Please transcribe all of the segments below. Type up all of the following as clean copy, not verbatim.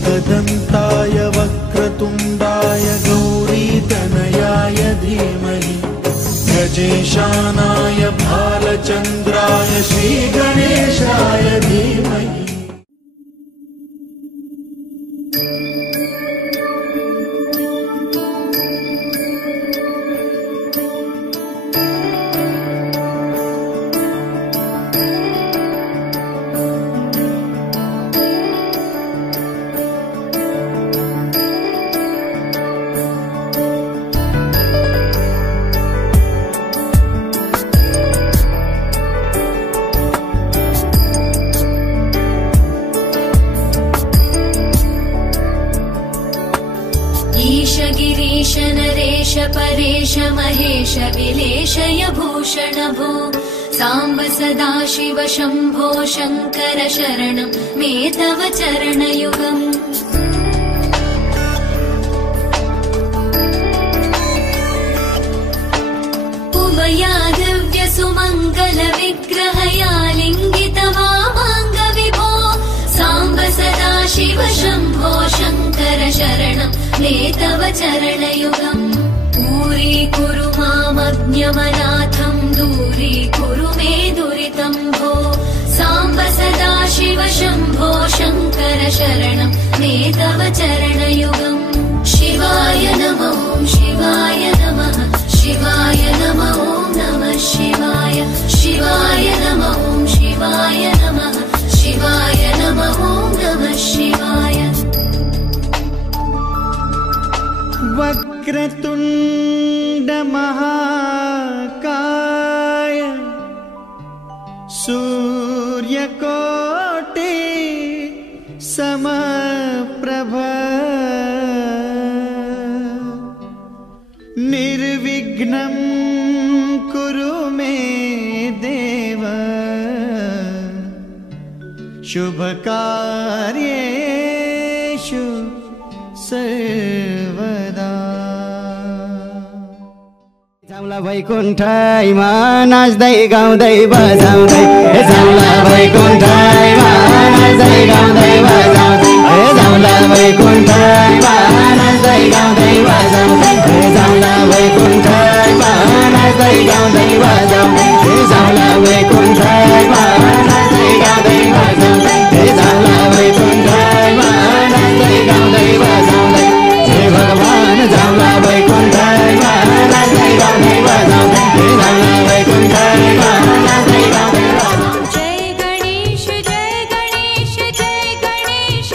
एकदन्ताय वक्रतुण्डाय गौरीतनयाय धीमहि गजेशानाय भालचन्द्राय श्रीगणेशाय धीमहि। गिरीश नरेश परेश महेश विलेशय भूषण भो साम्ब सदाशिव शम्भो शङ्कर शरणं मे तव चरणयुगम्। उमया दिव्य सुमङ्गल विग्रहया लिङ्गित वामाङ्ग विभो साम्ब सदाशिव शम्भो शङ्कर शरणं मे तव चरणयुगम्। दूरीकुरु मामज्ञमनाथं दूरीकुरु मे दुरितं भो साम्ब सदाशिव शम्भो शङ्कर शरणं मे तव चरणयुगम्। शिवाय नमः शिवाय नमः शिवाय नमः नमः शिवाय शिवाय नमः शिवाय नमः शिवाय नमः नमः शिवाय। वक्रतुण्ड महाकाय सूर्यकोटि समप्रभ निर्विघ्नं कुरु मे देव शुभकार्येषु सर्वदा। जाउँला वैकुण्ठमा नाच्दै गाउँदै बजाउँदै जाउँला वैकुण्ठमा नाच्दै गाउँदै बजाउँदै जाउँला वैकुण्ठमा नाच्दै गाउँदै बजाउँदै जाउँला वैकुण्ठमा नाच्दै गाउँदै बजाउँदै जाउँला वैकुण्ठमा नाच्दै गाउँदै बजाउँदै जाउँला वैकुण्ठमा नाच्दै गाउँदै बजाउँदै जय भगवान जाउँला वैकुण्ठमा नाच्दै गाउँदै बजाउँदै जाउँला वैकुण्ठमा नाच्दै गाउँदै बजाउँदै। जय गणेश जय गणेश जय गणेश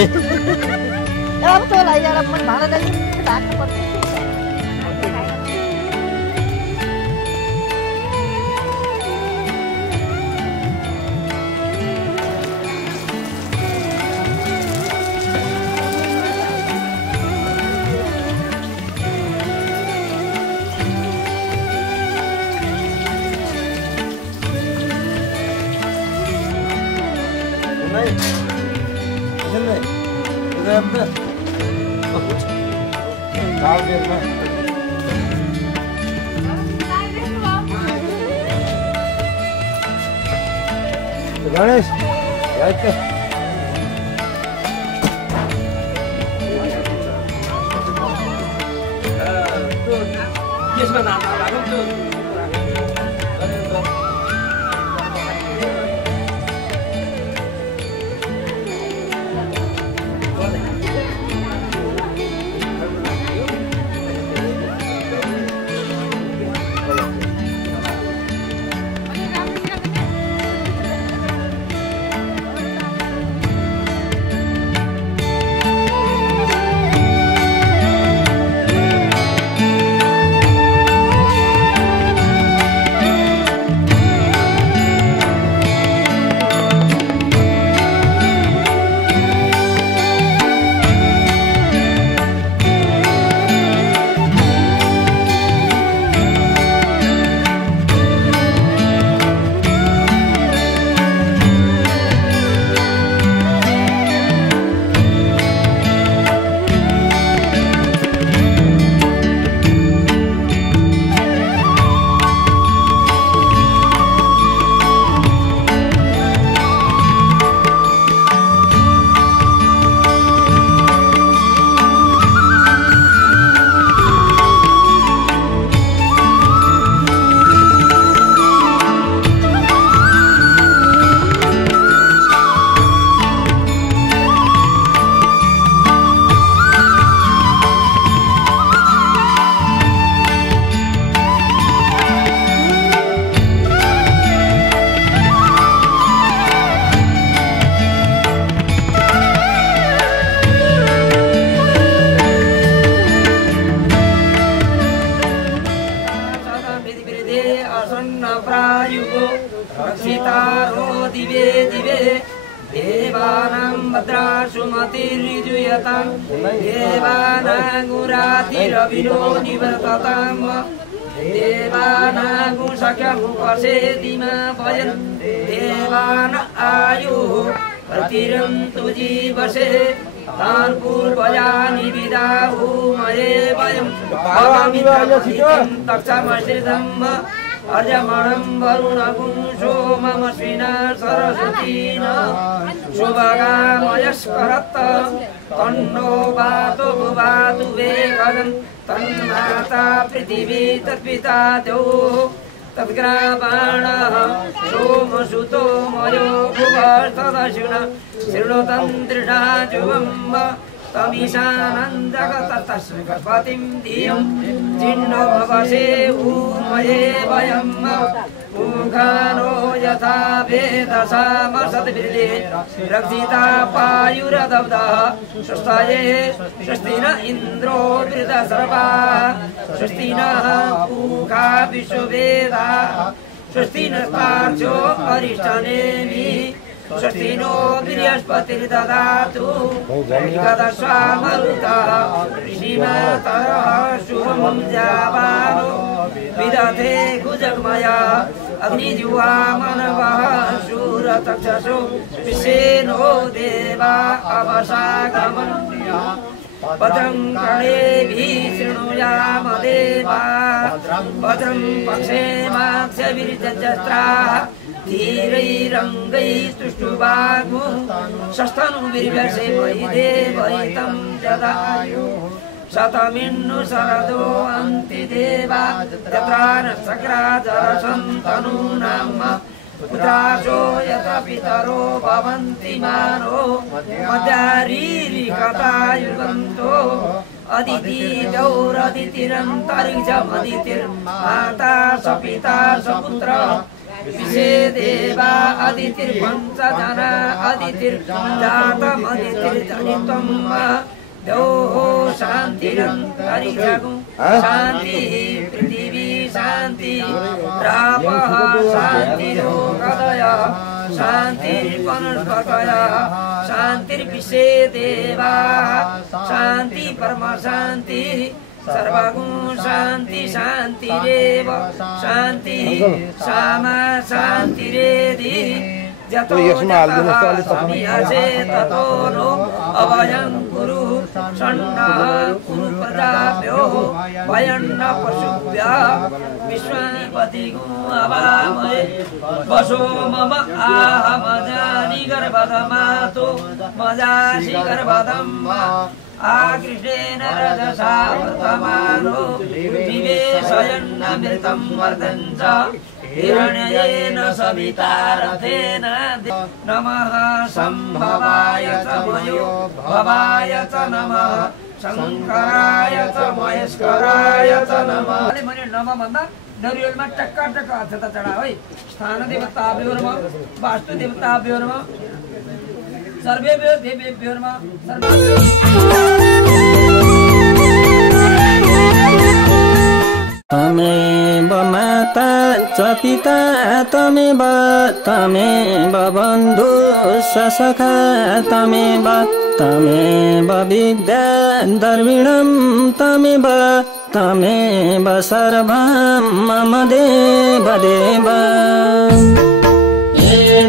अब तँलाई एउटा मन भाडा ढाक्नु पर्छ गणेश देवान आयु प्रतिरन्तु जीवसे तान् पूर्वजानि विदाहु मये वयं तक्षमश्रितम् अर्यमणं वरुणगुं सोममश्विना सरस्वतीन शुभगामयस्करत् तन्नो वातो भुवातु वेगदं तन्माता पृथिवी तत्पिता द्यौः तद्ग्रावाणः सोमसुतो मयो भुवस्तदशिवः शृणुतं दृढा जुवम्ब तमीशानन्दगतस्तस्मिन् धियं जिन्नो भवसे ऊमये वयं मूर्खानो यथा वेदसामसद्भिर्ले रक्षिता पायुरदब्धः स्वस्ताये स्वस्ति न इन्द्रो वृतसर्वाः स्वस्ति नः पूषा विश्ववेदाः स्वस्ति नस्तार्क्ष्यो अरिष्टनेमि स्वस्ति नो बृहस्पतिर्ददातु एकादशामरुतः ऋषिमातरः शुभं जावानो विदधे कुजग्मया अग्निजुवा मनवः शूरतक्षसो विश्वेनो देवा अवसागमन्या भद्रं कर्णेभिः शृणुयाम देवा भद्रं पक्षेमाक्षभिर्जत्राः धीरैरङ्गैस्तुष्टुवाग्मु शस्तनुर्व्यसे मयि देवैतं जदायु शतमिन्नु शरदो अन्ति देवा यत्रा नक्षत्राजरसन्तनूनाम् पुत्राशो यथा पितरो भवन्ति मानो मध्यारीरिकतायुगन्तो अदितिरन्तरिक्षमदितिर्माता सपिता सपुत्र विषेदेवा अदितिर्पञ्चजना अदितिर्जातम् अदितिर्जनित्वम् द्योः शान्तिरन्तरिक्षगुं शान्ति पृथिवी शान्ति रापः शान्तिरोगदयः शान्तिर्वनस्पतयः शान्तिर्विषेदेवा शान्ति परमशान्ति सर्वगुण शान्ति शान्तिरेव शान्ति सामा शान्तिरेधि जतो समीयसे ततो नो अभयं कुरु षण्णः कुरु प्रजाभ्यो वयन्न पशुभ्यः विश्वाधिपतिगो अवामहे वसो मम आहमजानि गर्भदमातो मजासि गर्भदम् आकृष्णेन रजसा वर्तमानो विवेशयन्नमृतं वर्धन् च हिरण्येन सविता रथेन नमः सम्भवाय च मयो भवाय च नमः शङ्कराय च महेश्वराय च नमः मैले नमः भन्दा नरिवलमा टक्का टक्का अक्षता चढाऊ है स्थान देवताभ्यो नमः वास्तु देवताभ्यो नमः सर्वेभ्यो देवेभ्यो नमः तमेव माता च पिता तमेव बन्धु सखा तमेव विद्या द्रविणं तमेव सर्वं मम देव देव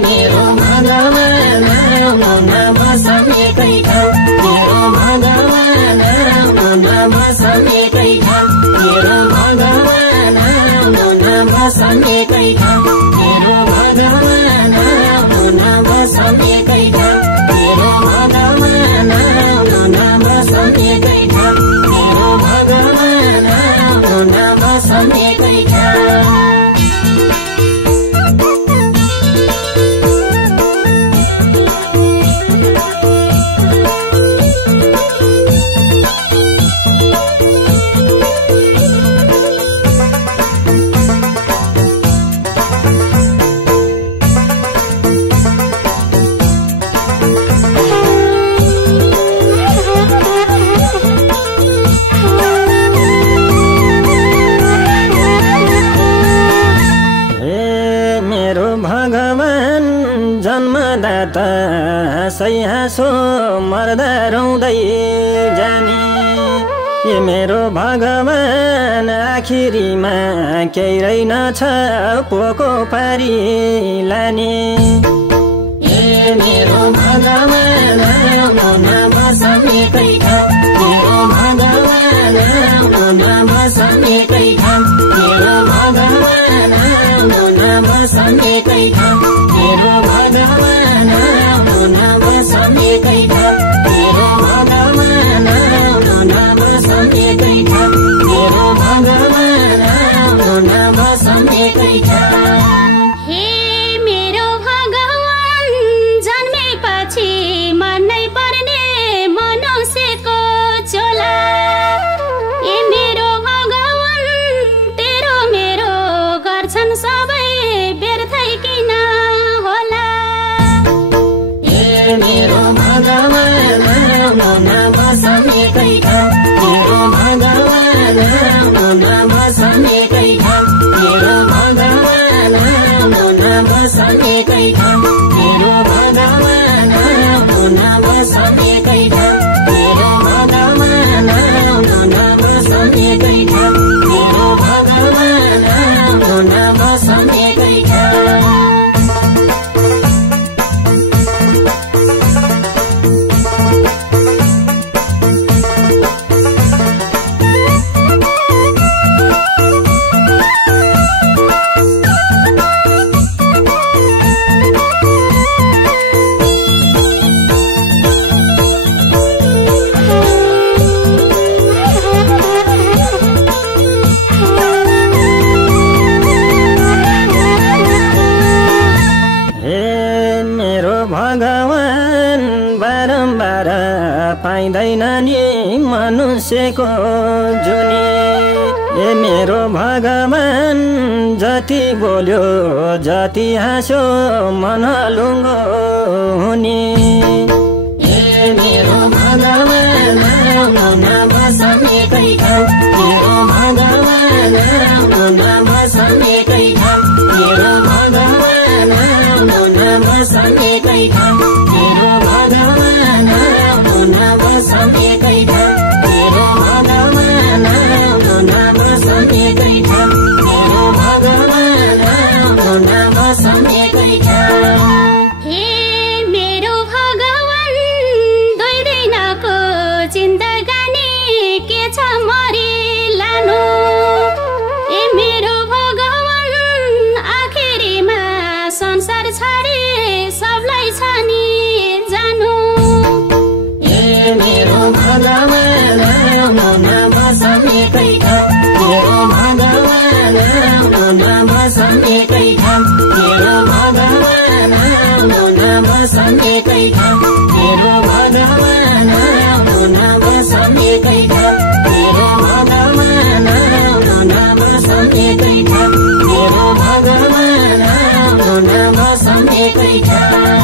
मेरो भगवान् नम समेकैका मेरो भगवान् नम समेकैका मेरो भगवान् नम समेकैका मेरो भगवान् नम समेकैका मेरो भगवान् नम समेकैका मेरो भगवान् नम समेकैका सैहासो मर्दा रुँदै जाने ये मेरो भगवान् आखिरीमा केही रहेनछ पोको पारी लाने ए मेरो भगवान् नाम समेकैका मेरो भगवान् नाम समेकैका मेरो भगवान् नाम समेकैका मेरो भगवान् नाम समेकैका मेरो भगवान् नाम समेकैका मेरो भगवान् नाम समेकैका हे मेरो भगवान् जन्मेपछि मर्नै पर्ने मनुष्यको चोला ए मेरो भगवान् तेरो मेरो गर्छन् सबै व्यर्थै किन होला मेरो भगवान् नाम समेकैका मेरो भगवान् नाम समेकैका मेरो भगवान् नाम समेकैका मेरो भगवान् नाम समेकैका मेरो भगवान् नाम समेकैका मेरो भगवान् नाम समेकैका पाइँदैन नि मनुष्यको जुनी। ए मेरो भगवान जति बोल्यो जति हाँस्यो मन लुङ्गो हुने। ए मेरो भगवान राम्रो नबसमेकै ठाउँ, मेरो भगवान राम्रो नबसमेकै ठाउँ, मेरो भगवान राम्रो नबसमेकै ठाउँ, मेरो भगवान राम्रो नबसमेकै ठाउँ, मेरो भगवान राम्रो नबसमेकै ठाउँ, मेरो भगवान राम्रो नबसमेकै ठाउँ। हे मेरो भगवान दुई दिनको जिन्दगानी के छ मरि लानु। ए मेरो भगवान आखिरीमा संसार छाडी सबलाई छ नि जानु। ए मेरो भगवान राम्रो नबसमेकै ठाउँ, मेरो भगवान राम्रो नबसमेकै ठाउँ, मेरो भगवान राम्रो नबसमेकै ठाउँ, मेरो भगवान राम्रो नबसमेकै ठाउँ, मेरो भगवान राम्रो नबसमेकै ठाउँ, मेरो भगवान राम्रो नबसमेकै ठाउँ।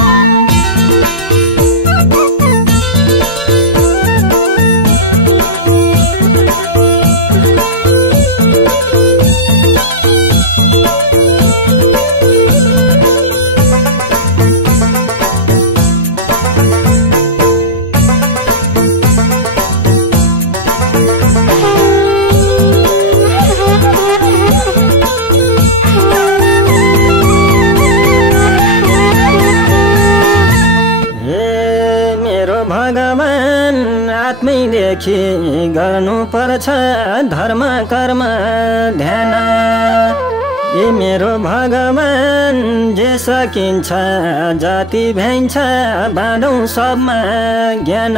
आत्मैदेखि गर्नुपर्छ धर्म कर्म ध्यान। ए मेरो भगवान जे सकिन्छ जति भ्याइन्छ बाँडौँ सबमा ज्ञान।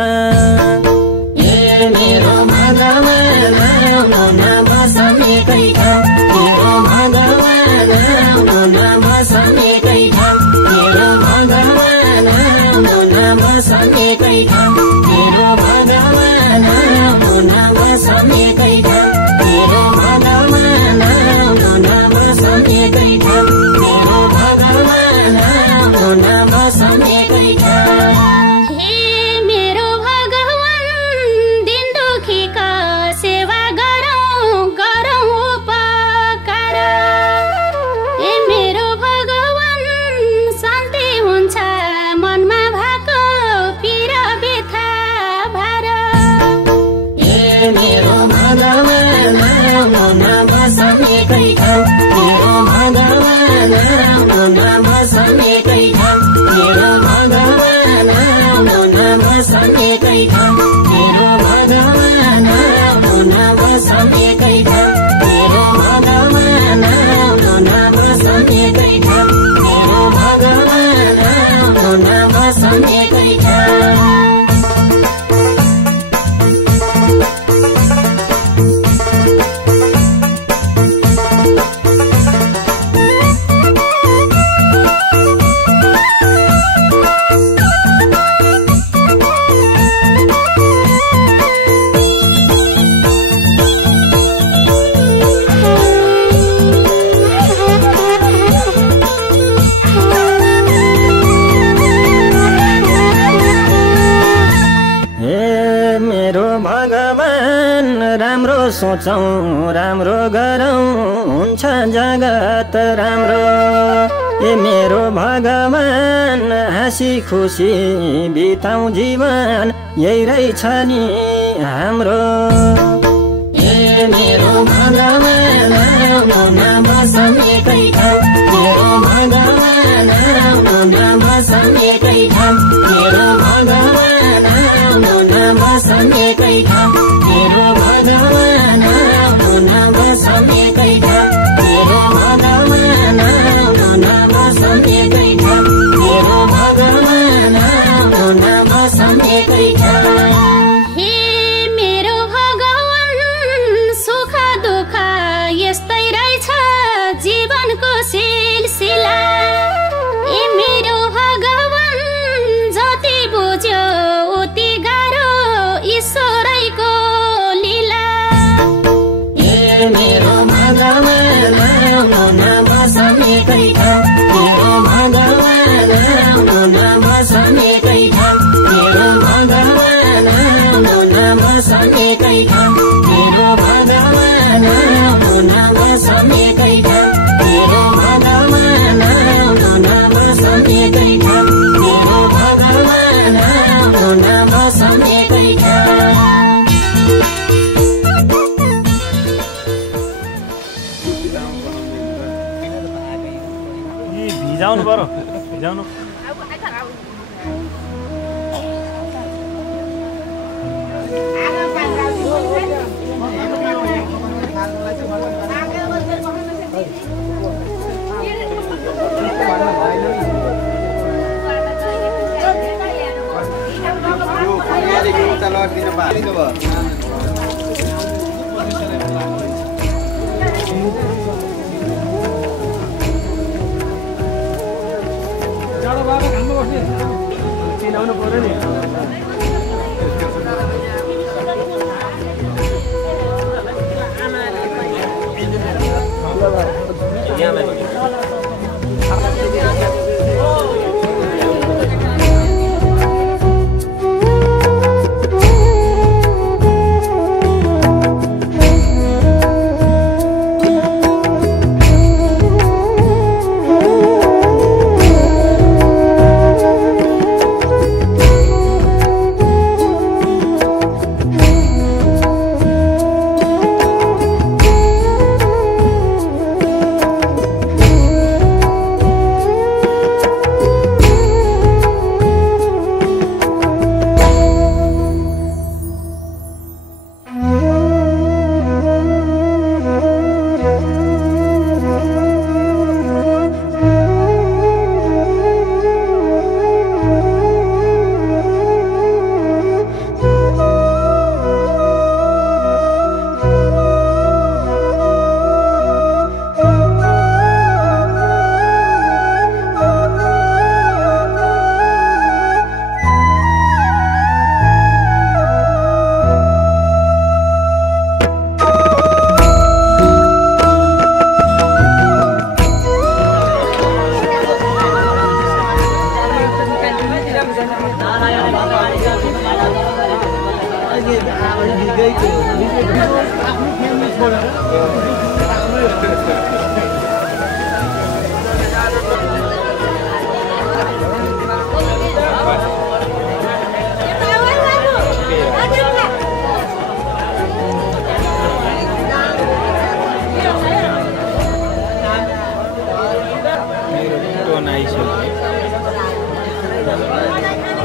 ए मेरो भगवान राम्रो नबसमेकै ठाउँ, मेरो भगवान राम्रो नबसमेकै ठाउँ, मेरो भगवान राम्रो नबसमेकै ठाउँ, मेरो भगवान राम्रो नबसमेकै ठाउँ, मेरो भगवान राम्रो नबसमेकै ठाउँ, मेरो भगवान राम्रो नबसमेकै ठाउँ। हे मेरो भगवान दिन दुखीका सेवा गरौँ गरौँ उपकार। ए मेरो भगवान शान्ति हुन्छ मनमा भएको पीर व्यथा भार। ए मेरो भगवान राम्रो नबसमेकै ठाउँ, मेरो भगवान राम्रो नबसमेकै ठाउँ, मेरो भगवान राम्रो नबसमेकै ठाउँ, मेरो भगवान राम्रो नबसमेकै ठाउँ, मेरो भगवान राम्रो नबसमेकै ठाउँ, मेरो भगवान राम्रो नबसमेकै ठाउँ। सोचौँ राम्रो गरौँ हुन्छ जगत राम्रो। ए मेरो भगवान हाँसी खुसी बिताउँ जीवन यही रहेछ नि हाम्रो। ए मेरो भगवान राम्रो नबसमेकै ठाउँ, मेरो भगवान राम्रो नबसमेकै ठाउँ, मेरो भगवान राम्रो नबसमेकै ठाउँ, मेरो भगवान राम्रो नबसमेकै ठाउँ, मेरो भगवान राम्रो नबसमेकै ठाउँ, मेरो भगवान राम्रो नबसमेकै ठाउँ। हे मेरो भगवान सुख दुःख यस्तै रहेछ जीवनको सिलसिला। ए मेरो भगवान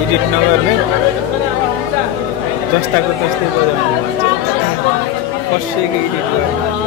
एडिट नगर्ने जस्ताको तस्तै बजाउनु कसैको एडिट गर्ने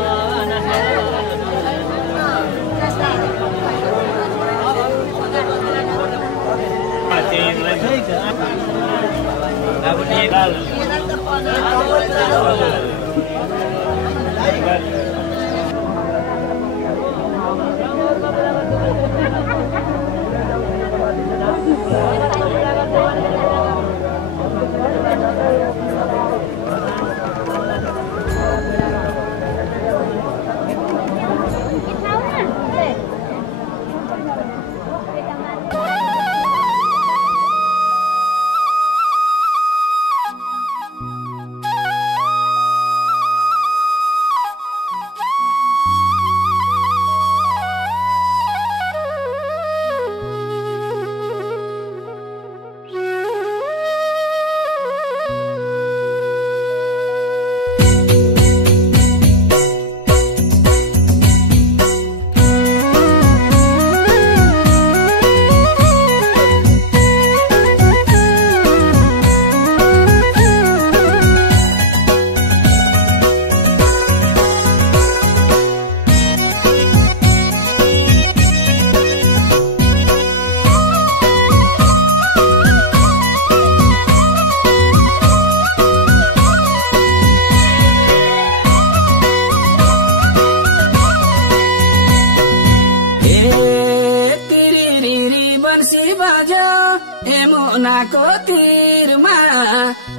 यमुनाको तीरमा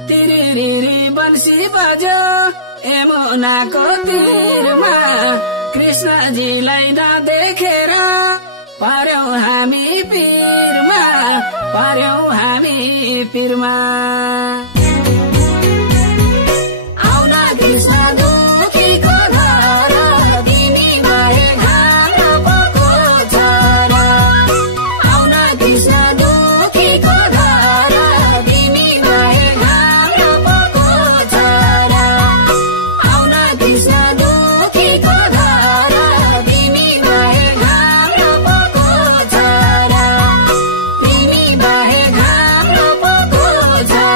तिरिरी बन्सी बज्यो यमुनाको तीरमा कृष्णजीलाई नदेखेर पर्यौं हामी पीरमा पर्यौं हामी पीरमा आउन कृष्ण दुखीको घर तिमी भए घाम पको छ आउन कृष्ण दुखीको घर तिमी भए घाम पको छ आउन कृष्ण दुखीको घर तिमी भए घाम पको छ तिमी भए घाम पको छ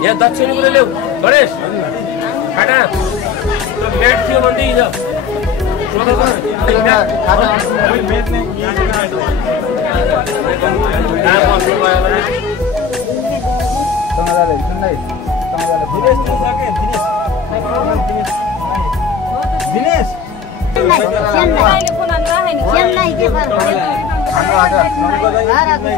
यहाँ दक्षिण कुरा ल्याऊ गणेश खाना प्लेट थियो भन्दै हिजो Hare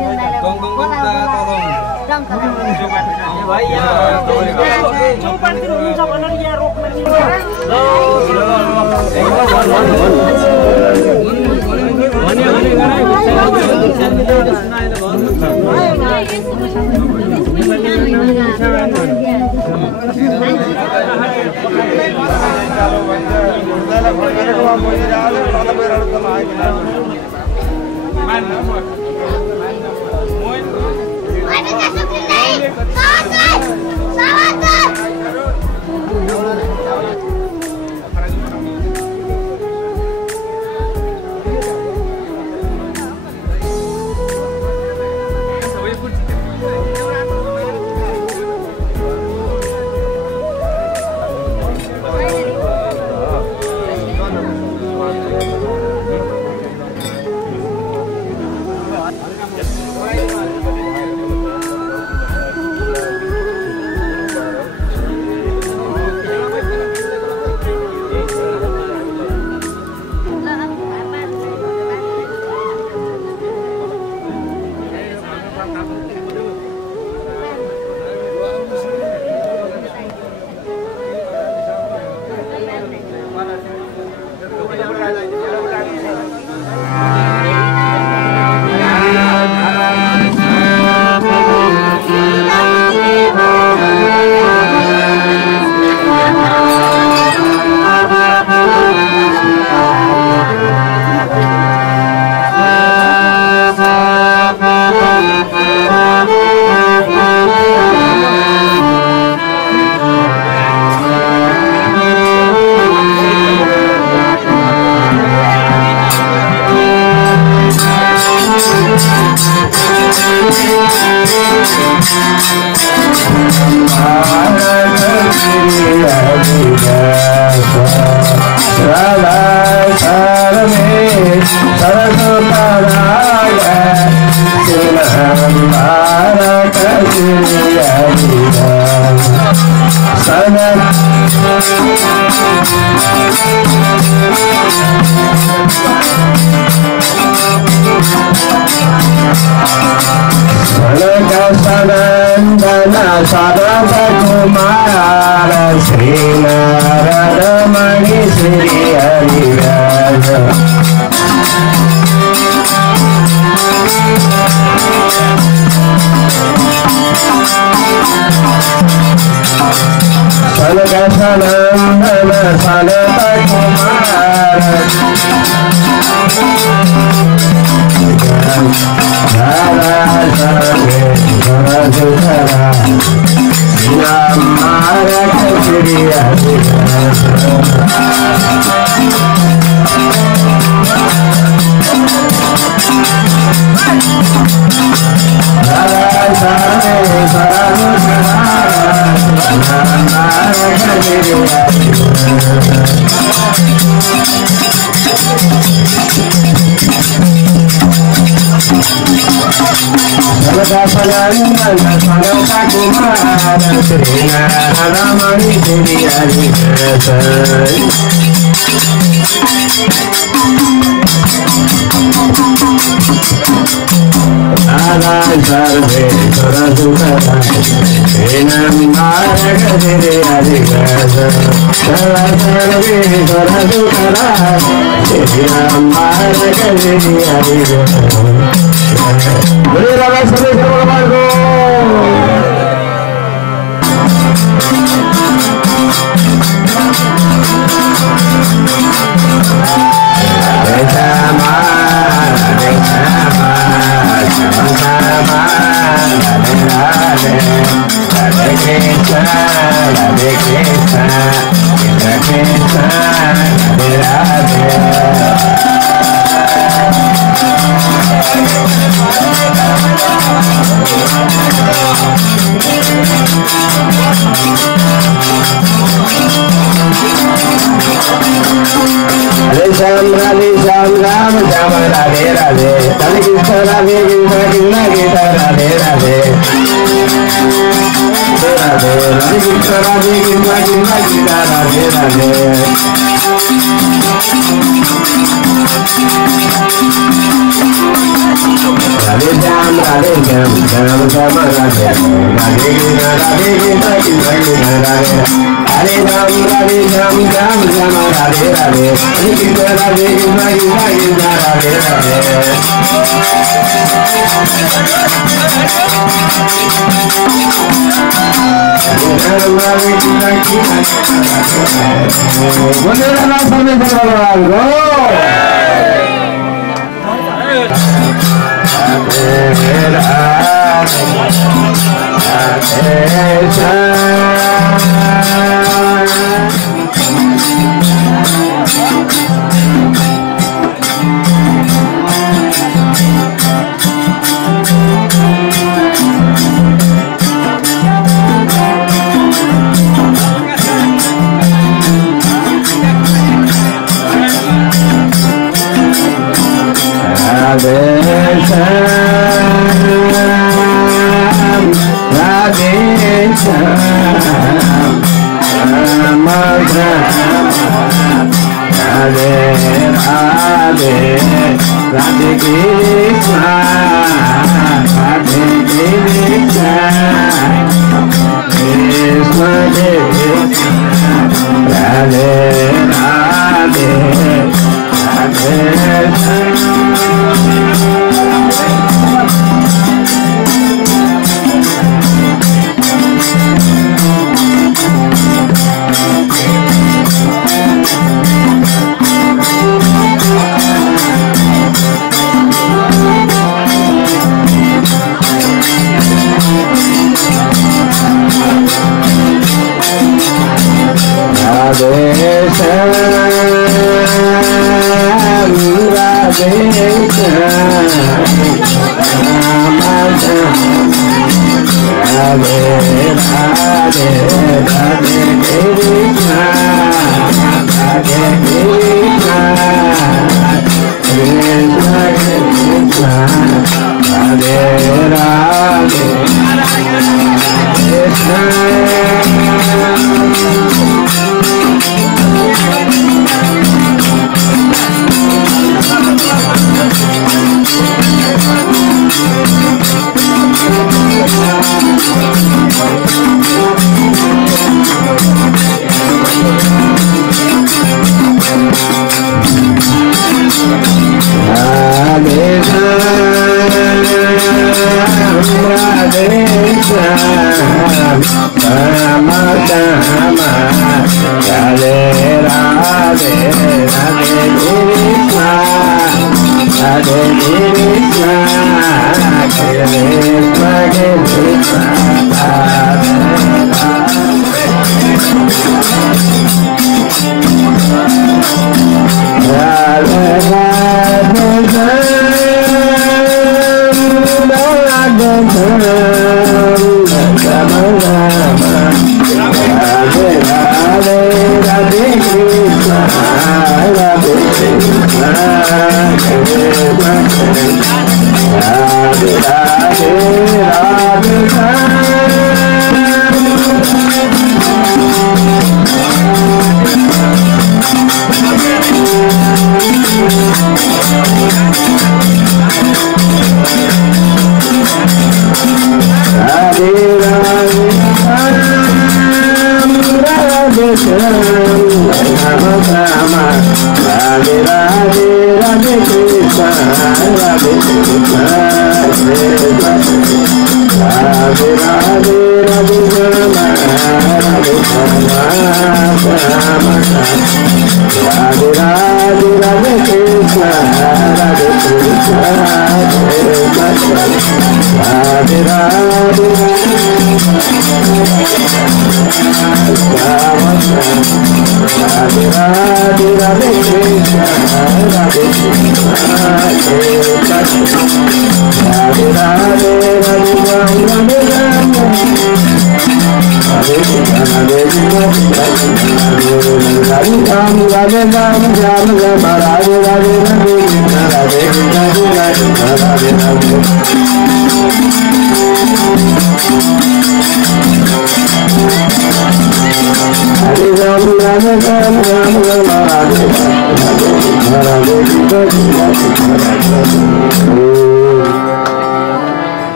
Rama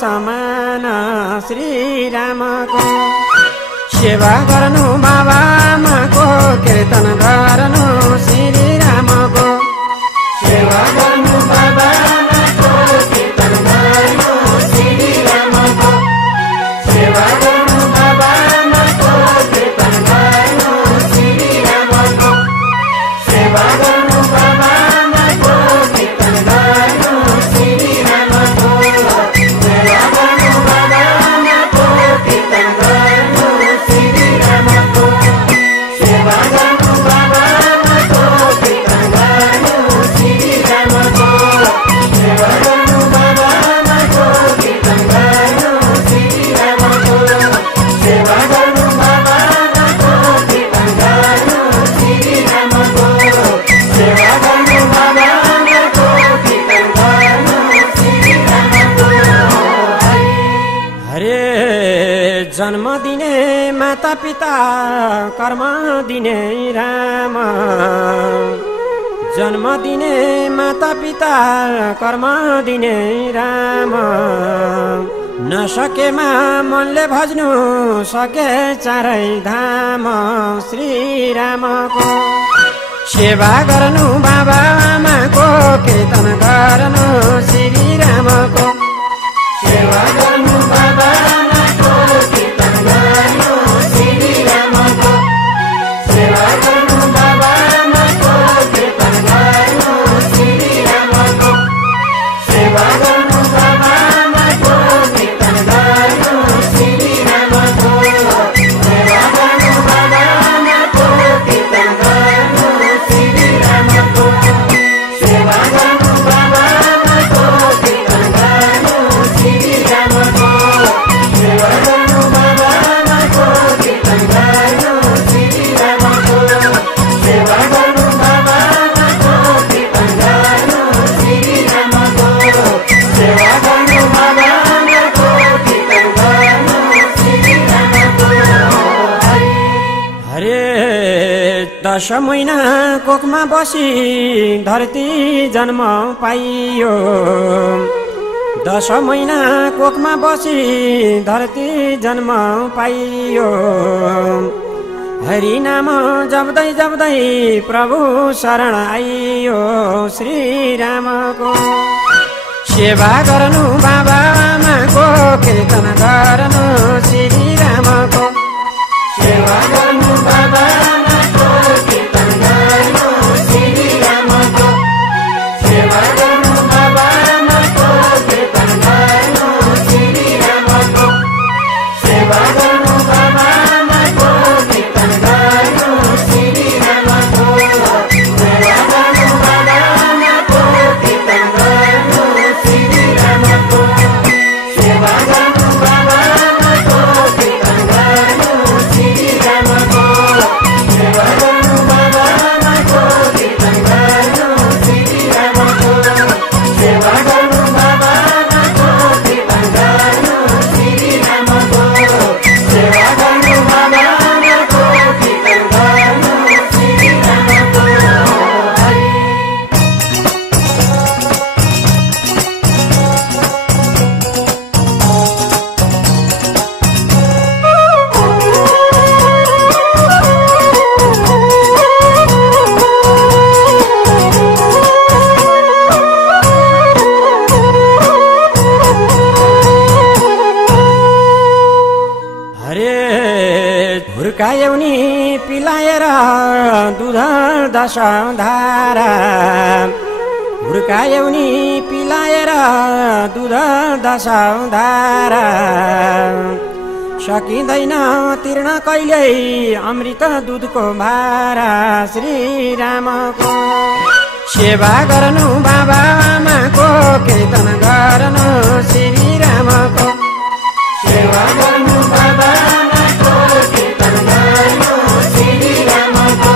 समान श्री रामको सेवा गर्नु बाबामाको कीर्तन गर्नु श्री रामको सेवा गर्नु बाबामाको कीर्तन गर्नु श्री रामको सेवा गर्नु बाबामाको कीर्तन गर्नु श्री रामको सेवा गर्नु बाबामाको कीर्तन गर्नु श्री रामको जन्म दिने माता पिता कर्म दिने राम जन्म दिने माता पिता कर्म दिने राम नसकेमा मनले भज्नु सके चारै धाम श्री रामको सेवा गर्नु बाबाआमाको कीर्तन गर्नु श्री रामको सेवा गर्नु बाबाआमाको कीर्तन गर्नु श्री रामको सेवा गर्नु बाबाआमाको कीर्तन गर्नु श्री रामको सेवा गर्नु बाबाआमाको कीर्तन गर्नु श्री रामको सेवा गर्नु बाबाआमाको कीर्तन गर्नु श्री रामको सेवा गर्नु बाबाआमाको कीर्तन गर्नु श्री रामको सेवा गर्नु बाबाआमाको कीर्तन गर्नु श्री रामको सेवा गर्नु बाबाआमाको कीर्तन गर्नु श्री रामको सेवा गर्नु बाबाआमाको कीर्तन गर्नु श्री रामको हरे 10 महिना कोखमा बसी धरती जन्म पाइयो 10 महिना कोखमा बसी धरती जन्म पाइयो हरि नाम जप्दै जप्दै प्रभु शरण आइयो श्री रामको सेवा गर्नु बाबा आमाको कीर्तन गर्नु श्री रामको सेवा गर्नु बाबा आमाको कीर्तन गर्नु श्री रामको सेवा गर्नु बाबा आमाको कीर्तन गर्नु श्री रामको सेवा गर्नु बाबा आमाको कीर्तन गर्नु श्री रामको सेवा गर्नु बाबा आमाको कीर्तन गर्नु श्री रामको सेवा गर्नु बाबा आमाको कीर्तन गर्नु श्री रामको सेवा गर्नु बाबा आमाको कीर्तन गर्नु श्री रामको सेवा गर्नु बाबा आमाको कीर्तन गर्नु श्री रामको सेवा गर्नु बाबा आमाको कीर्तन गर्नु श्री रामको हरे हुर्कायौनी पिलाएर दुध दशधारा हुर्कायौनी पिलाएर दुध दशधारा सकिँदैन तिर्न कहिल्यै अमृत दुधको भारा श्री रामको सेवा गर्नु बाबा आमाको कीर्तन गर्नु श्री रामको सेवा गर्नु बाबा आमाको कीर्तन गर्नु श्री रामको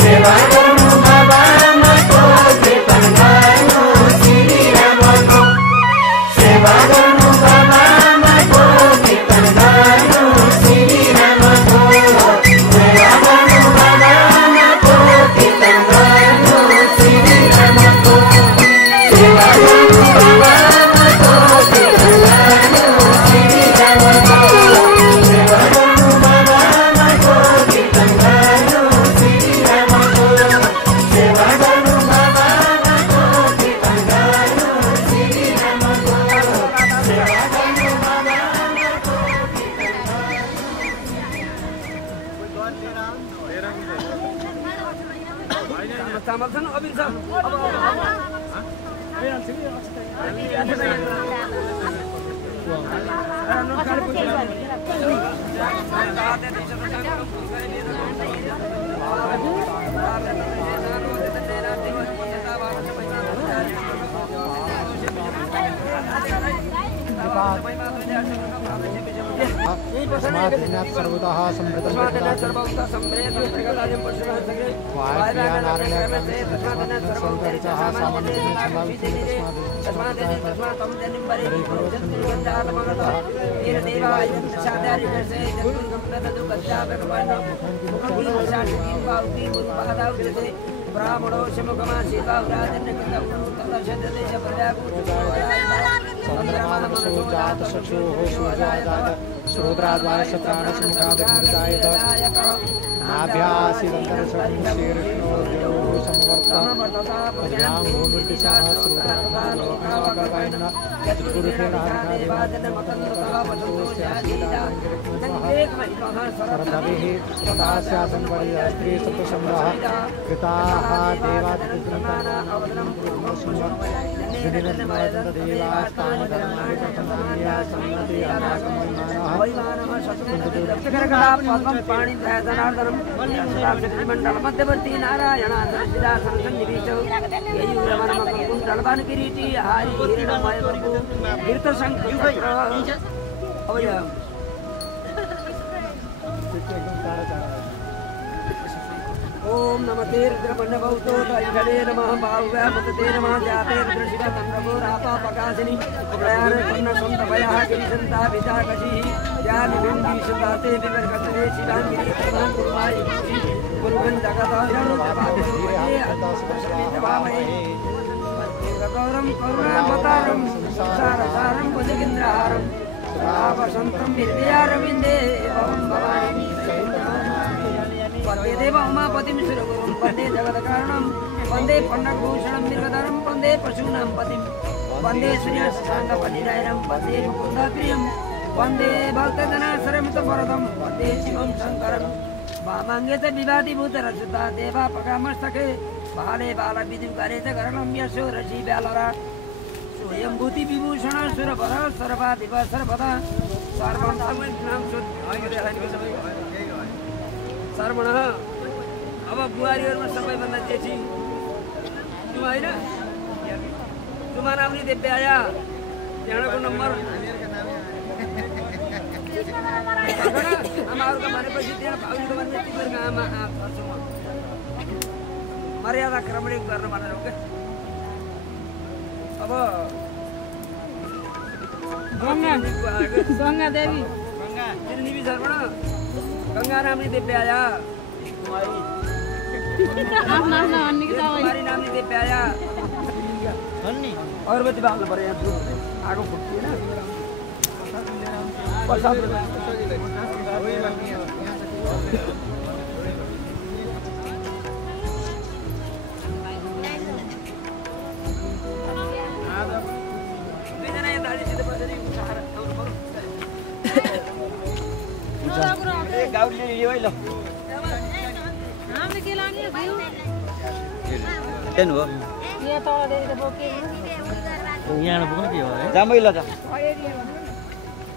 सेवा गर्नु बाबा आमाको कीर्तन गर्नु श्री रामको सेवा गर्नु बाबा आमाको कीर्तन गर्नु श्री रामको सेवा गर्नु बाबा आमाको कीर्तन गर्नु श्री रामको सेवा गर्नु बाबा आमाको कीर्तन गर्नु श्री रामको सेवा गर्नु बाबा आमाको कीर्तन गर्नु श्री रामको सेवा गर्नु बाबा आमाको कीर्तन गर्नु श्री रामको सेवा गर्नु बाबा आमाको चामल छन् अबिर छ सर्वतः समृद्धं ब्राह्मणो शमुखमा शिवा श्रोत्राद्वारा शत्राणसमुखादजायत मध्यवर्ती नारायण कुंडलवान किरीटी हारी हिरणमय प्रभु तीर्थ ओम नमते रुद्रमण्डभौतो दैवले नमः बाहुवे मुक्ते नमः जाते रुद्रशिवा तन्द्रभो रापा प्रकाशिनी प्रयाण पुण्य संतभयः गिरिसन्ता विचाकशी ज्ञान बिंदी सुदाते विवर्गतरे शिवांगिरी प्रधान गुरुमाय गुरुगण जगदाय गौरम करुणावतारम संसारसारम भुजगेन्द्रहारम वसंतम विद्यारविंदे ओम भवानी वन्दे देव उमापतिं सुरगुरुं वन्दे जगत्कारणं वन्दे पण्डभूषणं मृगधरं वन्दे पशूनां पतिं वन्दे श्रीयशान्तपतिनयनं वन्दे मुकुन्दप्रियं वन्दे भक्तजनाश्रमितवरदं वन्दे शिवं शङ्करं वामाङ्गे च विवादिभूतरचिता देवा पगामस्तके बाले बालविदुकरे च करणं यशो रचि व्यालरा स्वयंभूति विभूषण सुरभर सर्वाधिप सर्वदा सर्वं सर्वण अब बुहारीहरूमा सबैभन्दा जेठी त्यो होइन तुमा नामनी देव्याया त्यहाँको नम्बर आमाहरूको भनेपछि त्यहाँ भाउजूको भने तिमीहरूको आमा गर्छु म मर्यादा क्रमण गर्न भनेर हो क्या अब गंगा देवी चिरंजीवी सर्वण गंगा नामनी देव्याया कुमारी नामनी देव्याया अगरबत्ती बाल्नु पर्यो यहाँ आगो फुट्दैन गाउँले यो ल हामीले के लाने भयो केन हो यहाँ तलदेखि त बोके यहाँ बोक्नु के हो जामै ल जा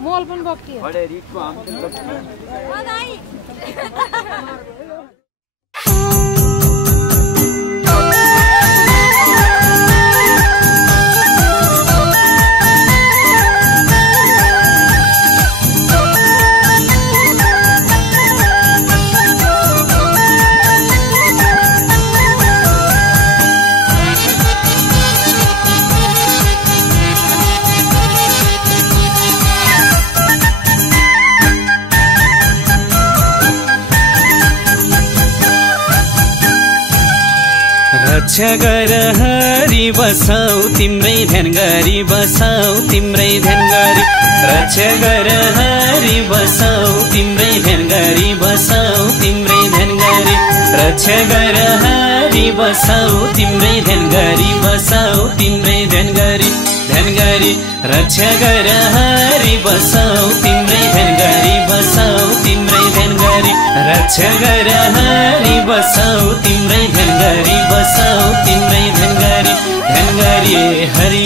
मोल पनि बोकियो बडे रिटको हामी रक्षा गर हरि बसौ तिम्रै ध्यान गरी बसौ तिम्रै ध्यान गरी रक्षा गर हरि बसौ तिम्रै ध्यान गरी बसौ तिम्रै ध्यान गरी रक्षा गर हरि बसौ तिम्रै ध्यान गरी बसौ तिम्रै ध्यान गरी रक्षा गर हरि बसौ तिम्रै ध्यान गरी बसौ तिम्रै ध्यान गरी रक्षा गर हरि बसौ तिम्रै ध्यान गरी बसौ तिम्रै ध्यान गरी हरि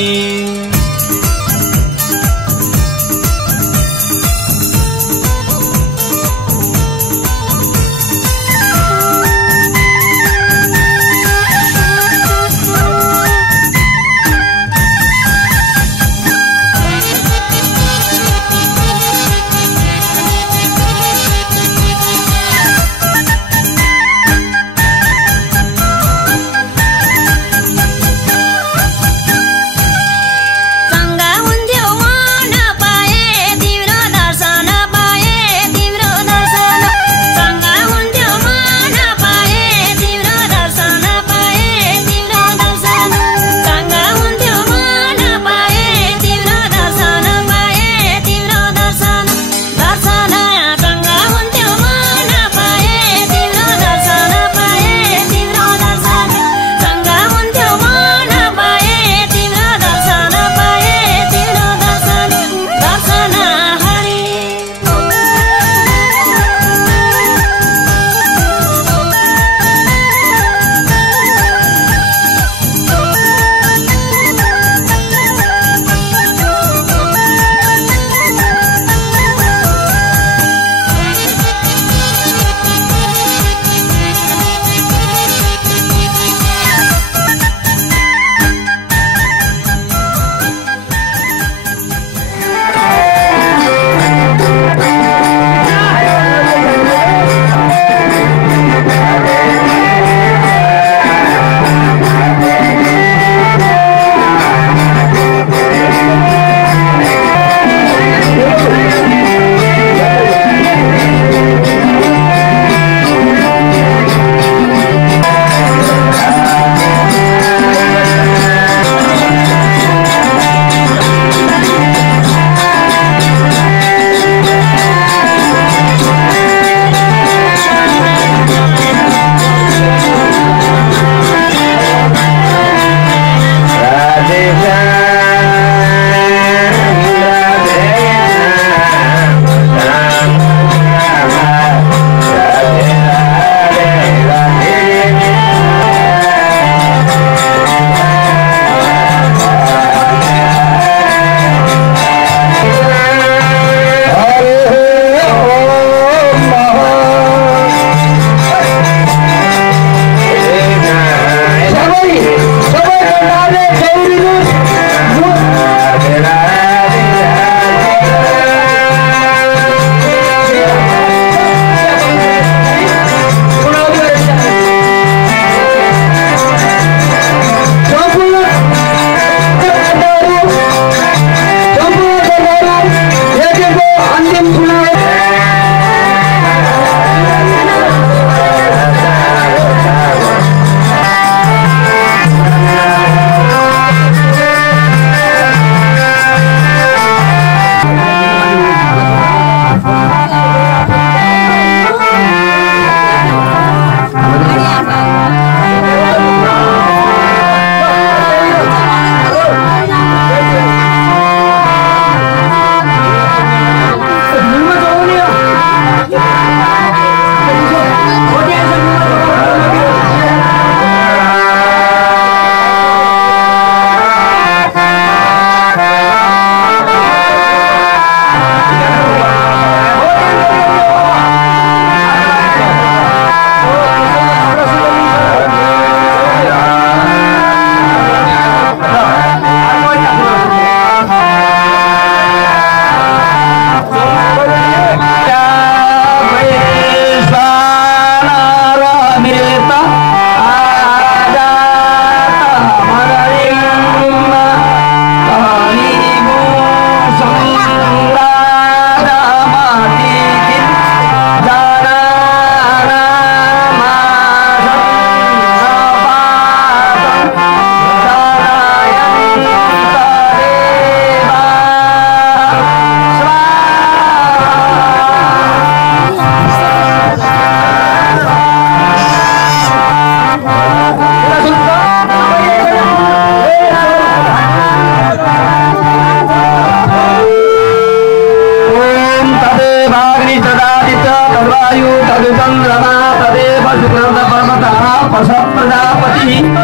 रघुचन्द्रमा तदेव शुक्रन्द पर्वतः पश प्रजापतिः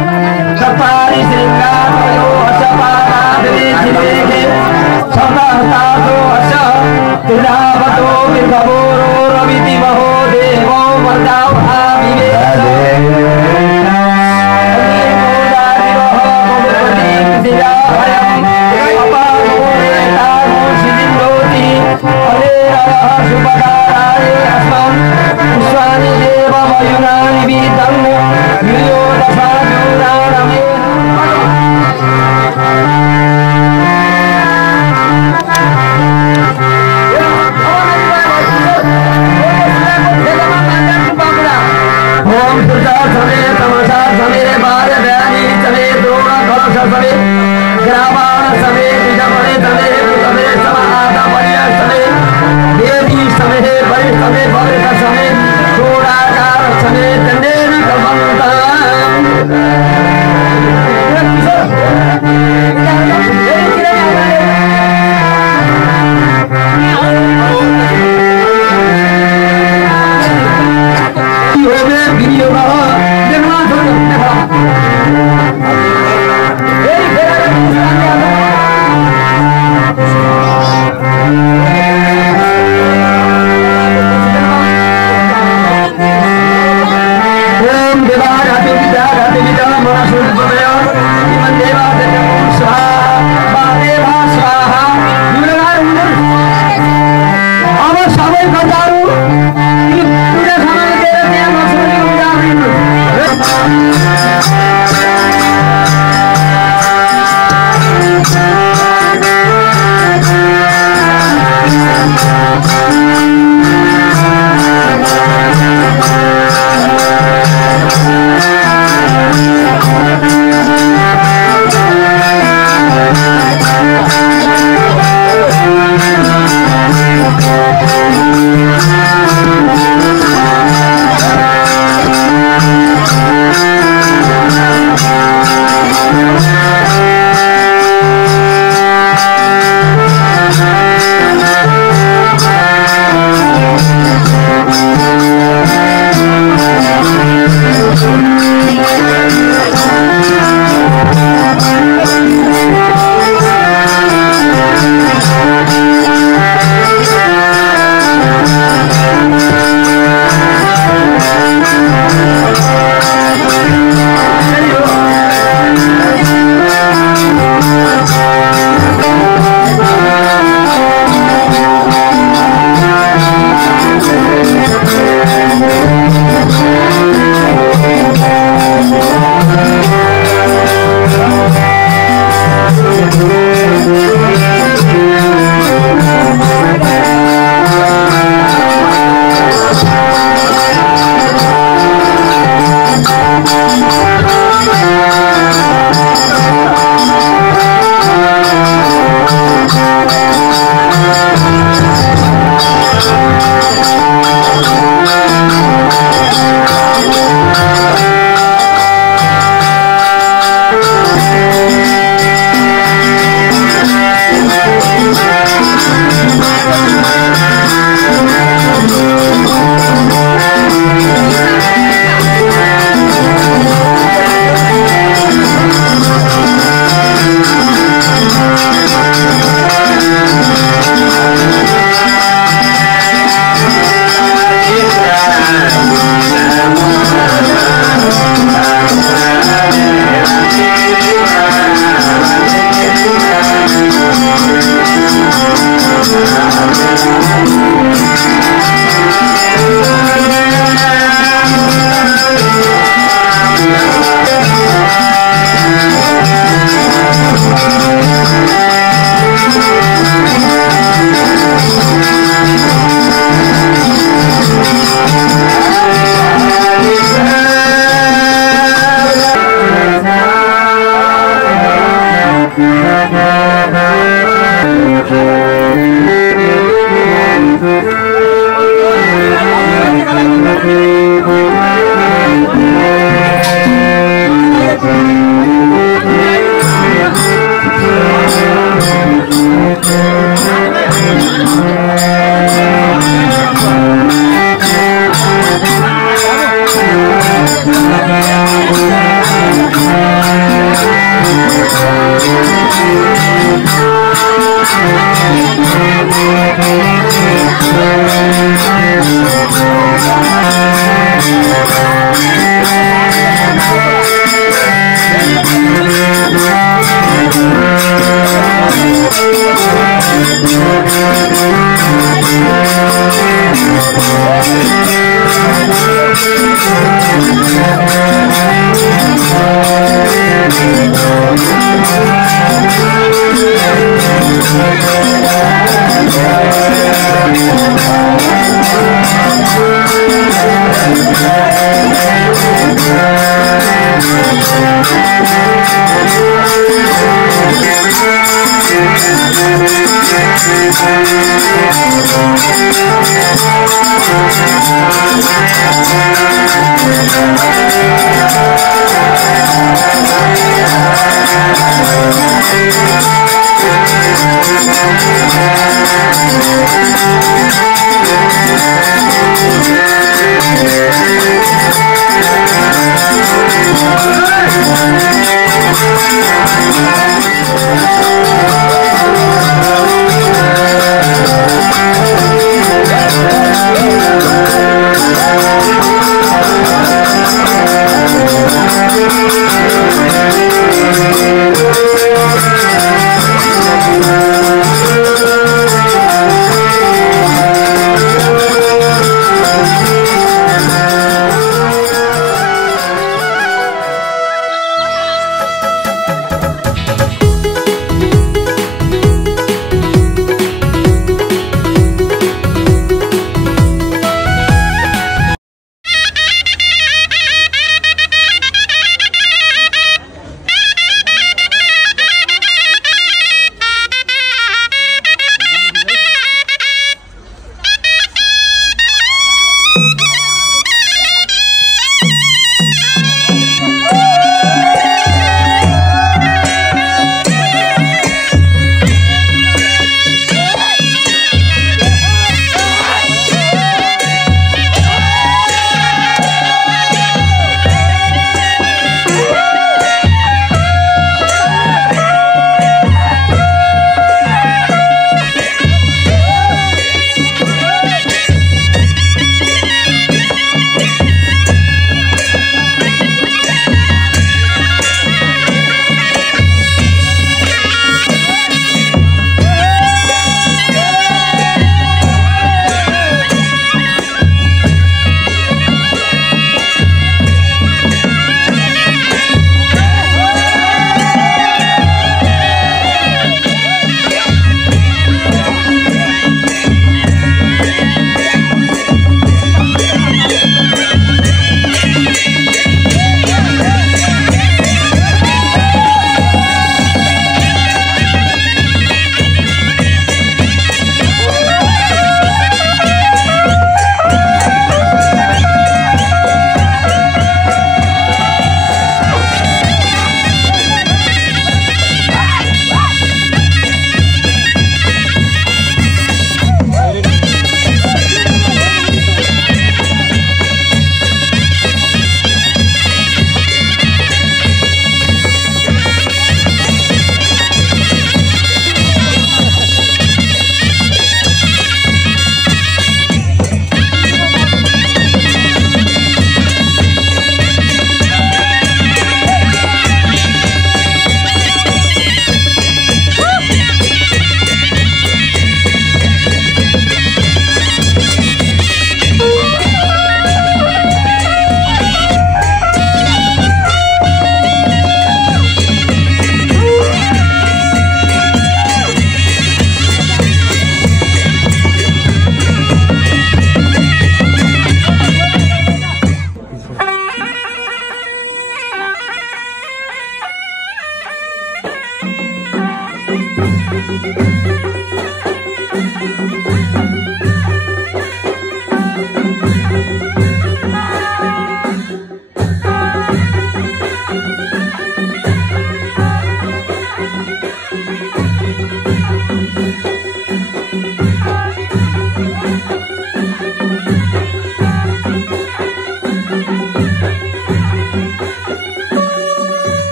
चत्वारि शृङ्गारयो हर्षपादादिवेशिवेगे सप्तहस्तासो हर्ष त्रिधावतो मृगभोरो रवितिमहो देवो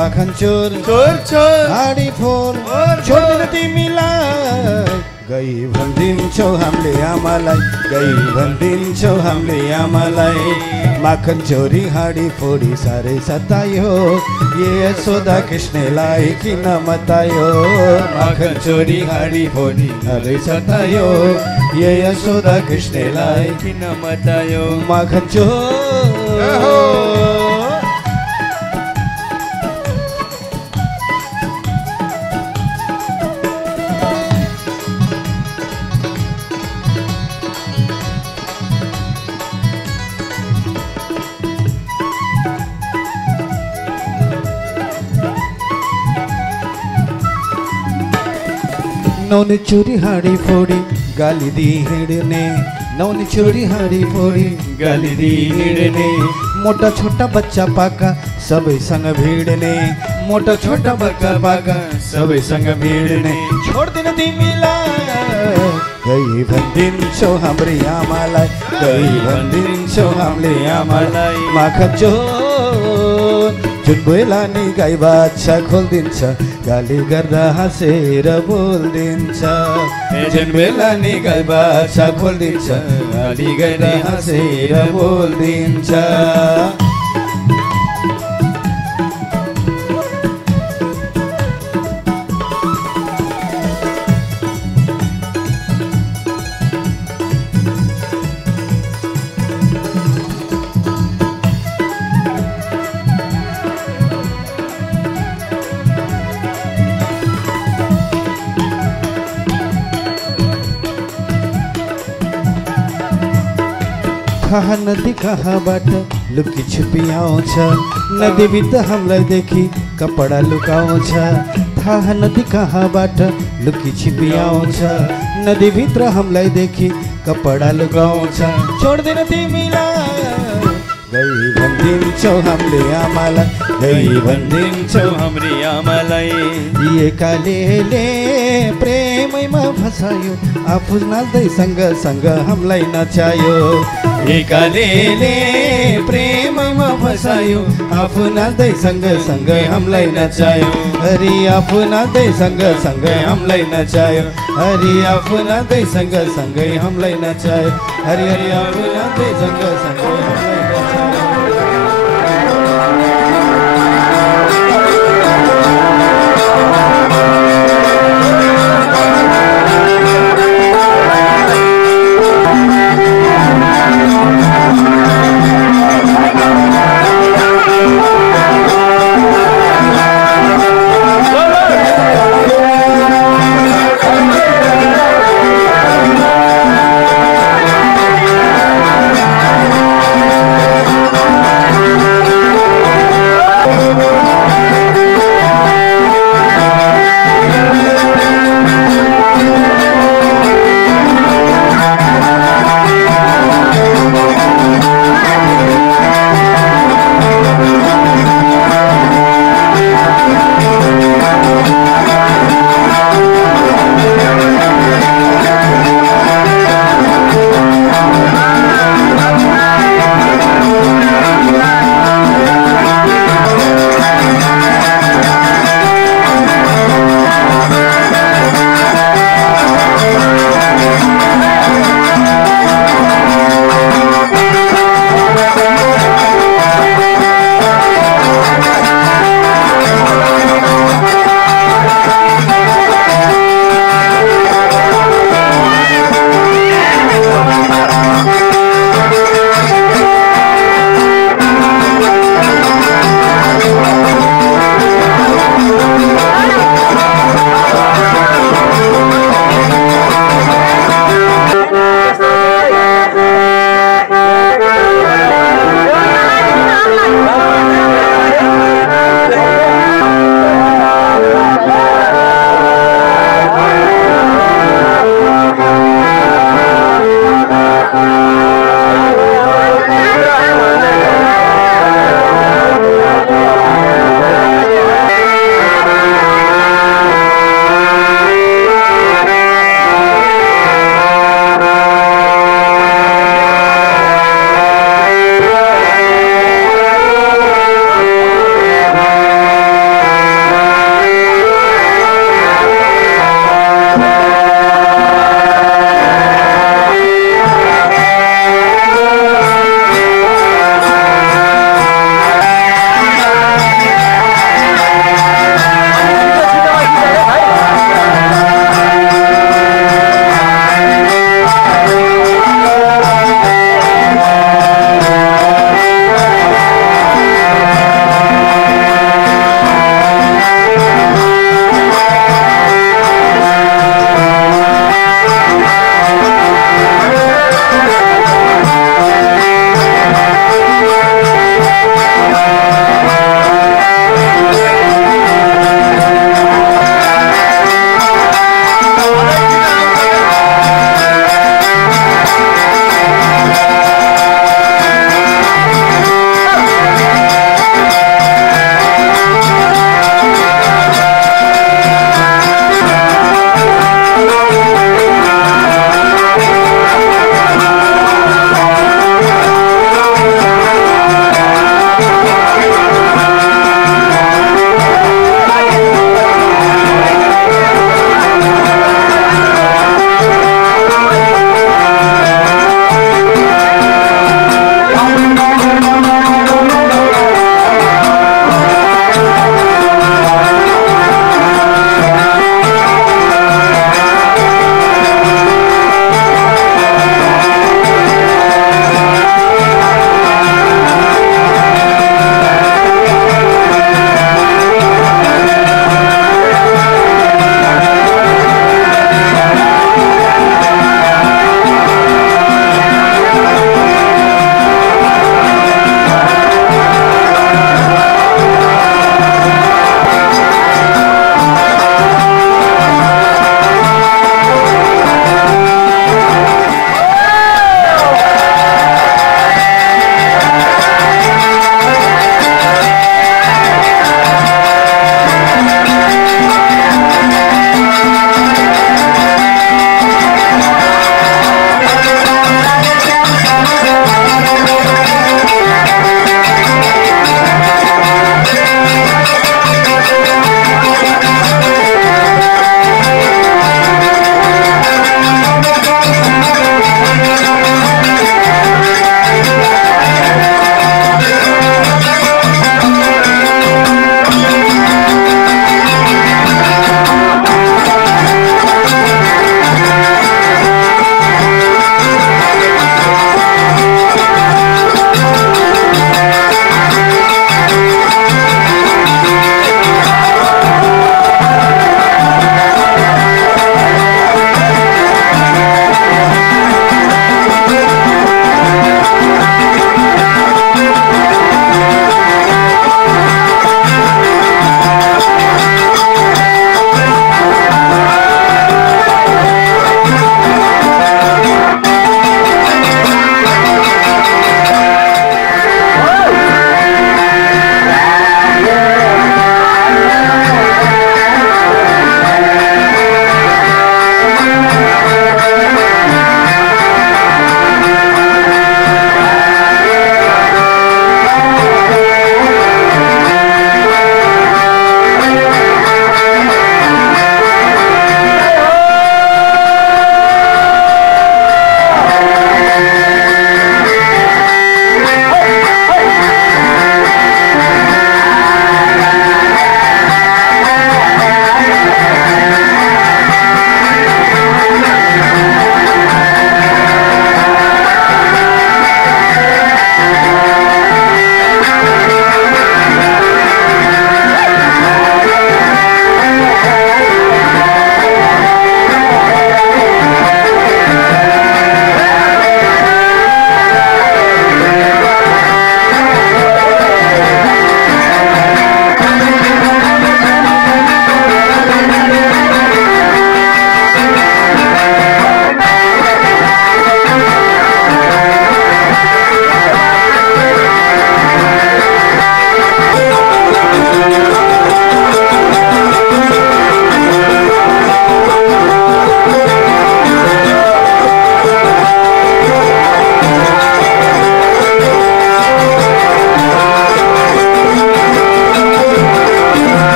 माखन चोर चोर चोर हाडी फोर छोड्दैन तिमीलाई गई भनिदिन्छौ हामीले आमालाई गई भनिदिन्छौ हामीले आमालाई माखन चोरी हाडी फोडी साह्रै सतायो यशोदा कृष्णलाई किन मतायो माखन चोरी हाडी फोडी साह्रै सतायो यशोदा कृष्णलाई किन मतायो माखन चोर नौनी चोरी हाडी फोडी गाली दी हिँड्ने नौनी चोरी हाडी फोडी गाली दी हिँड्ने मोटा छोटा बच्चा पाका सबैसँग भिड्ने मोटा छोटा बच्चा पाका सबैसँग भिड्ने छोड्दिन तिमीलाई गई भनिदिन्छौ हाम्रो आमालाई गई भनिदिन्छौ हामीले आमालाई माखन चोर जुन बेला नि गाई बाछा खोलिदिन्छ गाली गर्दा हाँसेर बोलिदिन्छ जुन बेला नि गाई बाछा खोलिदिन्छ गाली गर्दा हाँसेर बोलिदिन्छ कहाँ नदी कहाँबाट लुकी छुपी आउँछ नदीभित्र हामीलाई देखि कपडा लुकाउँछ थाहा नदी कहाँबाट लुकी छिपी आउँछ नदीभित्र हामीलाई देखि कपडा लुकाउँछ छोड्दिन तिमीलाई गई भनिदिन्छौ हामीले आमालाई गई भनिदिन्छौ हाम्रो आमालाई एकाले प्रेमैमा फसायो आफू नाच्दै सँगसँग हामीलाई नचायो एकाले प्रेमैमा फसायो आफू नाच्दै सँगसँगै हामीलाई नचायो हरि आफू नाच्दै सँगसँगै हामीलाई नचायो हरि आफू नाच्दै सँगसँगै हामीलाई नचायो हरि हरि आफू नाच्दै सँगसँगै हामीलाई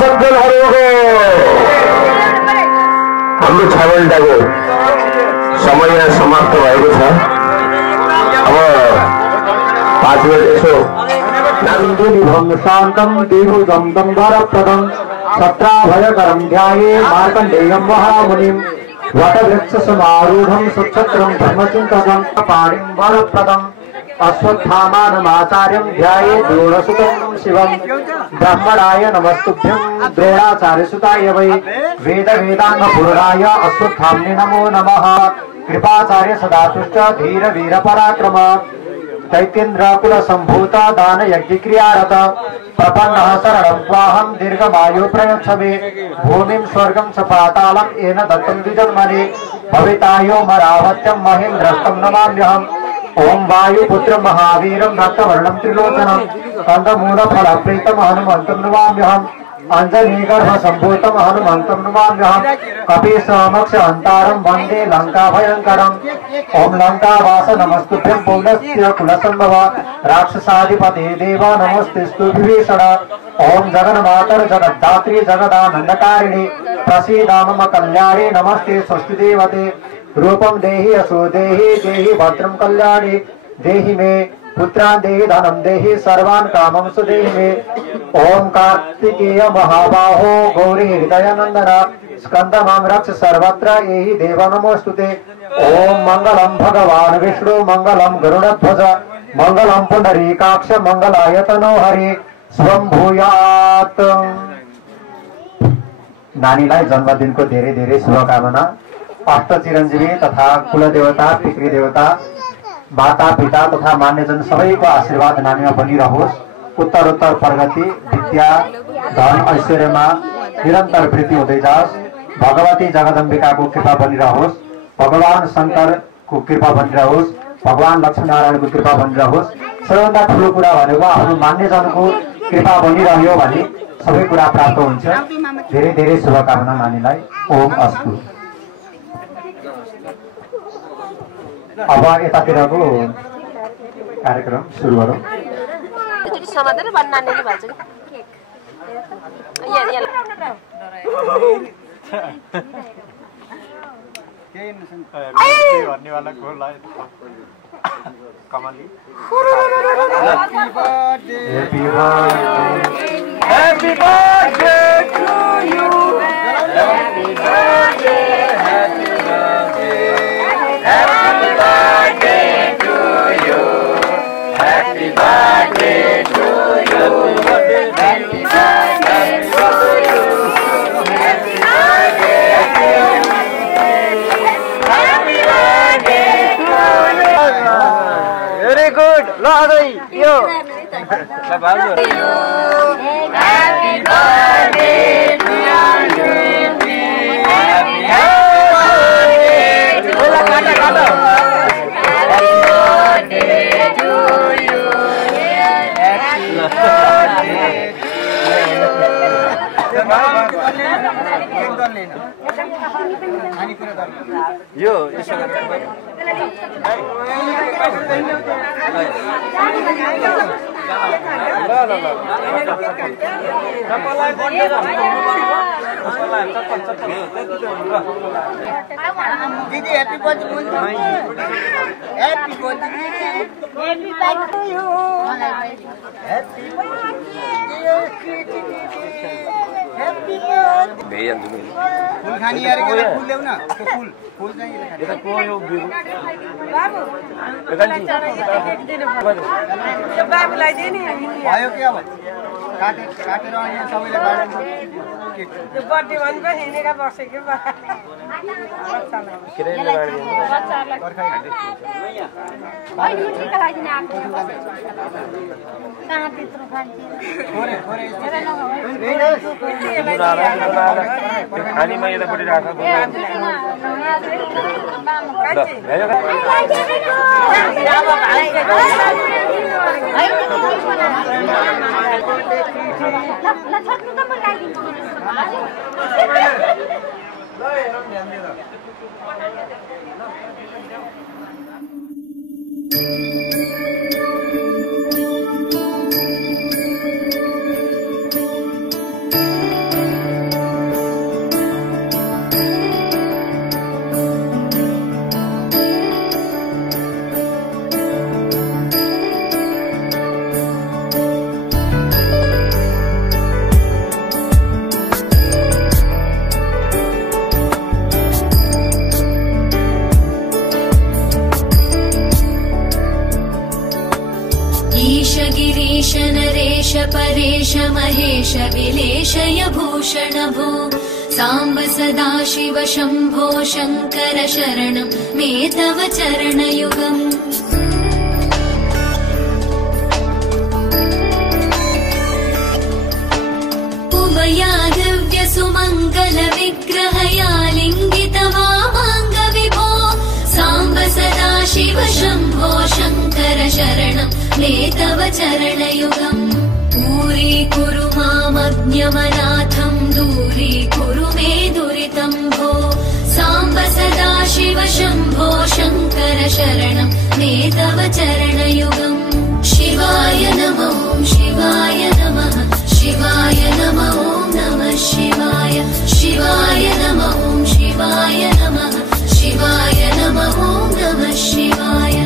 सज्जनहरूको हाम्रो 6 घण्टाको समय समाप्त भएको छ। अब 5 मिनट यसो नन्दुनिभं शान्तं देवुदं वरप्रदं छत्राभयकरं ध्याये मार्कण्डेयं महामुनिं वटवृक्षसमारूढं सुक्षत्रं धर्मचिन्तकं पाणिं वरप्रदम् अश्वत्थामानमाचार्यं ध्याये द्रोणसुतं शिवं ब्रह्मणाय नमस्तुभ्यं द्रोणाचार्यसुताय वै वेदाङ्गपूर्णाय अश्वत्थाम्ने नमो नमः। कृपाचार्य सदातुष्ट धीर वीर पराक्रम दैत्येन्द्र कुल संभूत दान यज्ञ क्रियारत प्रपन्नः शरणं त्वाहं दीर्घमायु प्रयच्छमे भूमिं स्वर्गं च पातालं येन दत्तं द्विजन्मने भवितायो मरावत्यं महेन्द्रस्तं नमाम्यहम्। ओम वायुपुत्र महावीरं रक्तवर्णं त्रिलोचनं कंदमूलफलप्रीतं हनुमन्तं नमाम्यहम्। अंजनीगर्भ संभूतं हनुमन्तं नमाम्यहम्। कपिश्रामक्ष हन्तारं वन्दे लङ्काभयङ्करम्। ओम लङ्कावास नमस्तुभ्यं पौलस्य कुलसम्भव राक्षसाधिपते देव नमस्तेस्तु विभीषण। ओम जगन्मातर जगद्धात्री जगदानन्दकारिणी प्रसीदा मम कल्याणी नमस्ते स्वस्ति देवते। रूपम देहि असो देहि देहि भद्रं कल्याणी देहि मे पुत्रान् देहि धनं देहि सर्वान् कामं सुदेहि मे। ओम कार्तिकेय महाबाहो गौरी हृदयानंदन स्कंद मां रक्ष सर्वत्र एहि देव नमोस्तुते। ओम मंगलम भगवान विष्णु मंगलम गरुड़ध्वज मंगलम पुंडरीकाक्ष मंगलाय तनो हरि स्वं भूयात्। नानीलाई जन्मदिनको धेरै धेरै शुभकामना। अष्ट चिरञ्जीवी तथा कुलदेवता पितृदेवता माता पिता तथा मान्यजन सबैको आशीर्वाद नानीमा बनिरहोस्। उत्तरोत्तर प्रगति विद्या धन ऐश्वर्यमा निरन्तर वृद्धि हुँदै जाओस्। भगवती जगदम्बिकाको कृपा बनिरहोस्। भगवान शङ्करको कृपा बनिरहोस्। भगवान लक्ष्मीनारायणको कृपा बनिरहोस्। सबैभन्दा ठुलो कुरा भनेको आफ्नो मान्यजनको कृपा बनिरह्यो भने सबै कुरा प्राप्त हुन्छ। धेरै धेरै शुभकामना नानीलाई। ओम अस्तु। अब यतातिरको कार्यक्रम सुरु गरौँ। समातेर बनाउने नि भन्छ भन्ने वाला खोला कमली Happy birthday to you. Happy birthday, happy birthday. Happy birthday to you. Happy birthday to you. Happy birthday to you. Happy birthday to you. Very good. Lord, yo. Happy birthday to you. यो यसो दीदी happy birthday happy birthday happy birthday to you happy happy birthday भैया तुम फूल खानी यार के फूल लेऊ ना तो फूल फूल चाहिए ये तो को यो बाबू यो बाबुलाई दिने भयो के अब काटे काटेर यहाँ सबैले बाँड्नु त्यो बर्थडे भनेको हिँडेका बसेको अच्छा लाग्यो किरेले बाँड्नु बच्चाहरुलाई ओइ मुठी खाइदिने आको कहाँ त्यत्रो खान्छ थोरै थोरै खानीमा यतापट्टि राख संशयभूषण भो साम्ब सदा शिव शम्भो शङ्कर शरणं मे तव चरणयुगम् उमया दिव्य सुमङ्गल विग्रहया लिङ्गितवामाङ्ग विभो साम्ब सदा शिव शम्भो शङ्कर शरणं मे तव चरणयुगम् दूरीकुरु मामज्ञमनाथं दूरीकुरु मे दुरितं भो साम्ब सदा शिव शम्भो शङ्कर शरणं मे तव चरणयुगम् शिवाय नमो शिवाय नमः शिवाय नमो नमः शिवाय शिवाय नमो शिवाय नमः शिवाय नमो नमः शिवाय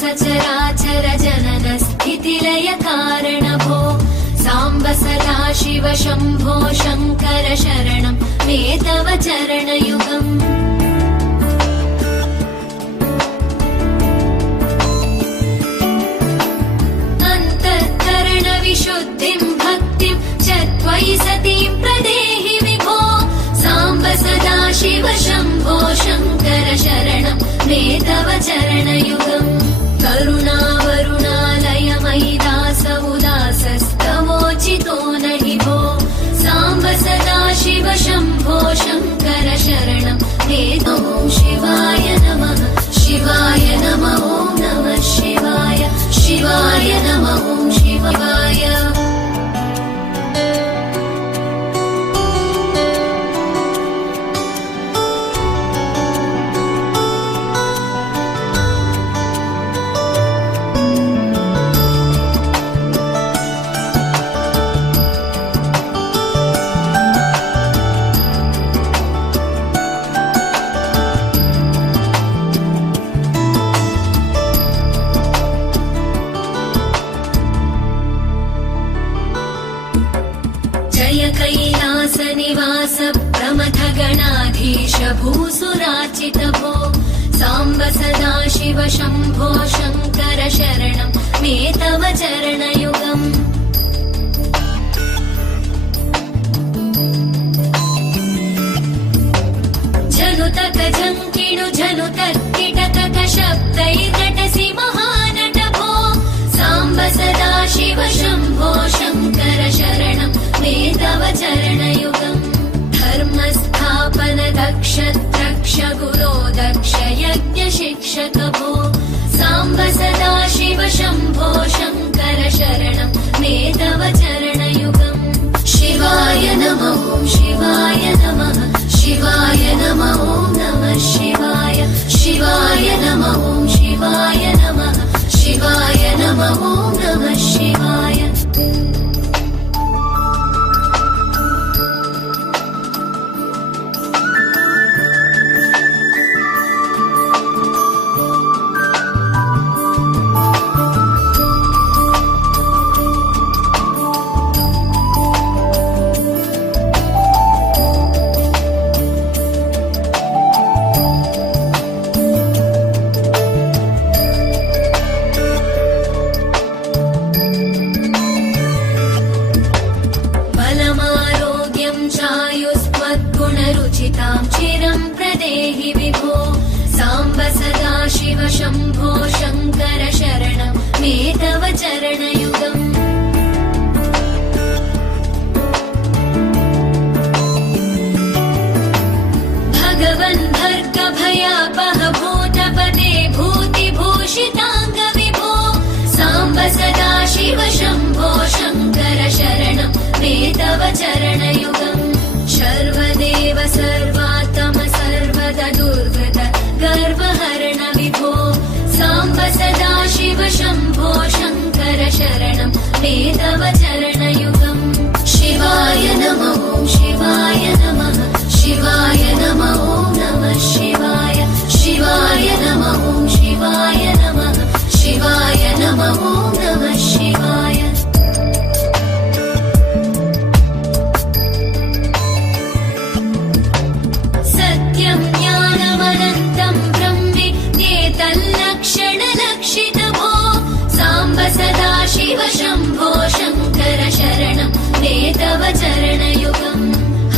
सचराचर जनन स्थितिलय कारण भो साम्ब सदा शिव शम्भो शङ्कर शरणं मे तव चरणयुगम् अन्तःकरण विशुद्धिं भक्तिं च त्वयि सतीं प्रदेहि विभो साम्ब सदा शिव शम्भो शङ्कर शरणं मे तव चरणयुगम् करुणावरुणालय मयि दास उदासस्तवोचितो नहि भो साम्ब सदा शिव शम्भो शङ्कर शरणं मे नमो शिवाय नमः शिवाय नमो नमः शिवाय शिवाय नमो शिवाय कैलासनिवास प्रमथ गणाधीश भूसुरार्चित भो साम्ब सदा शिव शम्भो शङ्कर शरणं मे तव चरणयुगम् जनुतक जङ्किणु जनुतर्किटक शब्दैर्नटसि महानट भो साम्ब सदा शिव शम्भो शङ्कर शरणं मे तव चरणयुगम् धर्मस्थापन दक्ष द्रक्ष गुरो दक्ष यज्ञ शिक्षक भो साम्ब सदा शिव शम्भो शङ्कर शरणं मे तव चरणयुगम् शिवाय नमो शिवाय नमः शिवाय नमो नमः शिवाय शिवाय नमो शिवाय नमः शिवाय नमो नमः शिवाय चिरं प्रदेहि विभो साम्ब सदा शिव शम्भो शङ्कर शरणं मे तव चरणयुगम् भगवन् भर्ग भयापह भूतपते भूतिभूषिताङ्ग विभो साम्ब सदा शिव शम्भो शङ्कर शरणं मे तव चरणयुगम् सर्वदेव सर्वात्म सर्वदा दुर्गत गर्वहरण विभो साम्ब सदा शिव शम्भो शङ्कर शरणं मे तव चरणयुगम् शिवाय नमो शिवाय नमः नमः ॐ नमः शिवाय शिवाय नमः ॐ शिवाय नमः शिवाय नमः ॐ नमः शिवाय सत्यं ज्ञानमनन्तं ब्रह्मेतल्लक्षणलक्षितभो साम्ब सदा शिव शम्भो शङ्कर शरणं मे तव चरणयुगम्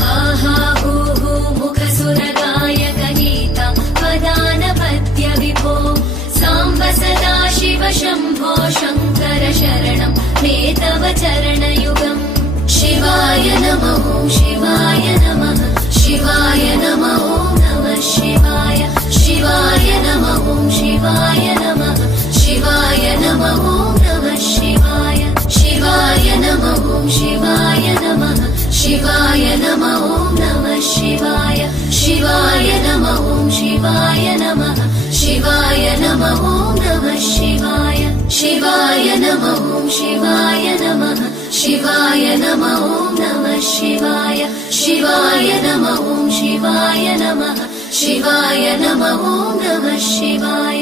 हा हा हू हू मुखसुरगायक गीता वदानपत्य विभो साम्ब सदा शिव शम्भो शङ्कर शरणं मे तव चरणयुगम् शिवाय नमः ॐ शिवाय नमः शिवाय नमः ॐ नमः शिवाय शिवाय नमः ॐ शिवाय नमः शिवाय नमः ॐ नमः शिवाय शिवाय नमः ॐ शिवाय नमः शिवाय नमः ॐ नमः शिवाय शिवाय नमः ॐ शिवाय नमः शिवाय नमः ॐ नमः शिवाय शिवाय नमः ॐ शिवाय नमः शिवाय नमः ॐ नमः शिवाय शिवाय नमः ॐ शिवाय नमः शिवाय नमः ॐ नमः शिवाय